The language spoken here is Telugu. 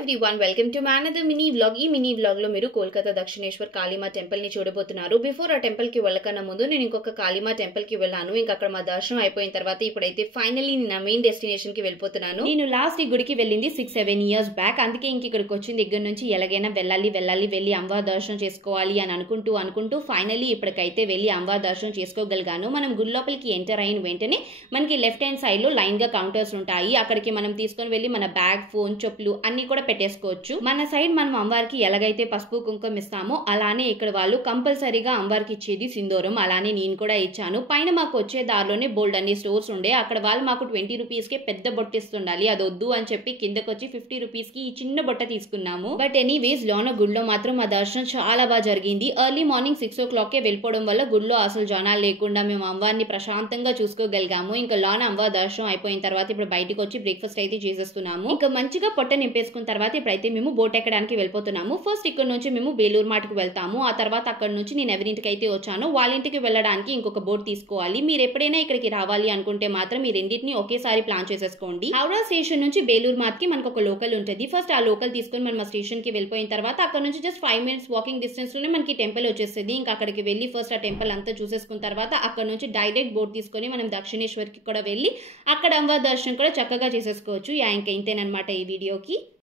Everyone welcome to another mini vlog. ఈ మినీ వ్లాగ్ లో మీరు కోల్కతా దక్షిణేశ్వర్ కాళీమా టెంపుల్ ని చూడబోతున్నారు. బిఫోర్ ఆ టెంపుల్ కి వెళ్ళకన్నా ముందు నేను ఇంకొక కాళీమా టెంపుల్ కి వెళ్ళాను. ఇంకా అక్కడ మా దర్శనం అయిపోయిన తర్వాత ఇప్పుడైతే ఫైనల్లీ నా మెయిన్ డెస్టినేషన్ కి వెళ్ళిపోతున్నాను. నేను లాస్ట్ ఈ గుడికి వెళ్ళింది 6-7 years బ్యాక్. అందుకే ఇంక ఇక్కడికి వచ్చిన దగ్గర నుంచి ఎలాగైనా వెళ్ళి అమ్మవారి దర్శనం చేసుకోవాలి అని అనుకుంటూ ఫైనల్లీ ఇప్పటికైతే వెళ్ళి అమ్మవారి దర్శనం చేసుకోగలిగాను. మనం గుడి లోపలికి ఎంటర్ అయిన వెంటనే మనకి లెఫ్ట్ హ్యాండ్ సైడ్ లో లైన్ గా కౌంటర్స్ ఉంటాయి. అక్కడికి మనం తీసుకొని వెళ్ళి మన బ్యాగ్, ఫోన్, చెప్పులు అన్ని కూడా పెట్టేసుకోవచ్చు. మన సైడ్ మనం అమ్మవారికి ఎలాగైతే పసుపు కుంకుమ ఇస్తామో అలానే ఇక్కడ వాళ్ళు కంపల్సరీగా అమ్మవారికి ఇచ్చేది సింధూరం. అలానే నేను కూడా ఇచ్చాను. పైన మాకు వచ్చే దారిలోనే బోల్డ్ అన్ని స్టోర్స్ ఉండే. అక్కడ వాళ్ళు మాకు 20 rupees కే పెద్ద బొట్ట ఇస్తుండాలి. అది వద్దు అని చెప్పి కిందకి వచ్చి 50 rupees కి ఈ చిన్న బొట్ట తీసుకున్నాము. బట్ ఎనీవేస్ లోన గుడిలో మాత్రం మా దర్శనం చాలా బాగా జరిగింది. ఎర్లీ మార్నింగ్ 6 o'clock వెళ్ళిపోవడం వల్ల గుడిలో అసలు జనాలు లేకుండా మేము అమ్మవారిని ప్రశాంతంగా చూసుకోగలిగాము. ఇంకా లోన అమ్మవారి దర్శనం అయిపోయిన తర్వాత ఇప్పుడు బయటకు వచ్చి బ్రేక్ఫాస్ట్ అయితే చేసేస్తున్నాము. ఇంకా మంచిగా పొట్ట నింపేసుకున్న తర్వాత ఇప్పుడైతే మేము బోట్ ఎక్కడానికి వెళ్ళిపోతున్నాము. ఫస్ట్ ఇక్కడ నుంచి మేము బేలూరు మాటకు వెళ్తాము. ఆ తర్వాత అక్కడ నుంచి నేను ఎవరింటికి అయితే వచ్చానో వాళ్ళ ఇంటికి వెళ్ళడానికి ఇంకొక బోట్ తీసుకోవాలి. మీరు ఎప్పుడైనా ఇక్కడికి రావాలి అనుకుంటే మాత్రం ఈ రెండింటిని ఒకేసారి ప్లాన్ చేసేసుకోండి. హౌరా స్టేషన్ నుంచి బేలూరు మాట్కి మనకు ఒక లోకల్ ఉంటుంది. ఫస్ట్ ఆ లోకల్ తీసుకొని మనం స్టేషన్ కి వెళ్ళిపోయిన తర్వాత అక్కడ నుంచి జస్ట్ 5 minutes వాకింగ్ డిస్టెన్స్ లోనే మనకి టెంపుల్ వచ్చేస్తుంది. ఇంకా అక్కడికి వెళ్ళి ఫస్ట్ ఆ టెంపుల్ అంతా చూసేసుకున్న తర్వాత అక్కడ నుంచి డైరెక్ట్ బోట్ తీసుకొని మనం దక్షిణేశ్వర్కి కూడా వెళ్ళి అక్కడ అమ్మవారి దర్శనం కూడా చక్కగా చేసేసుకోవచ్చు. ఇంకా ఇంతేనమాట ఈ వీడియోకి.